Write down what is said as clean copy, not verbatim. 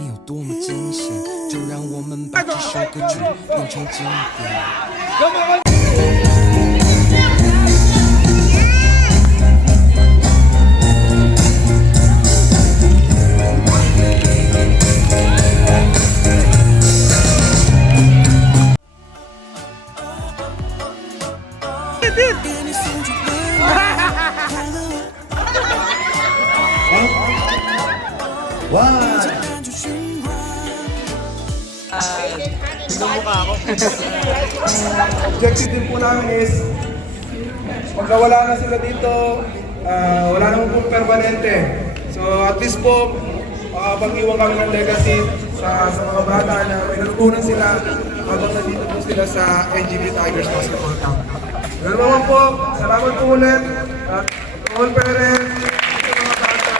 没有多么惊险，就让我们把这首歌曲变成经典。Objective din po namin is pagka wala na sila dito, wala naman po permanente. So at least po, makapag-iwan kami ng legacy sa mga bata na may natutunan sila habang nandito po sila sa NGB Tigers Basketball Camp. Ganun naman po, salamat po ulit at all parents, sa mga bata,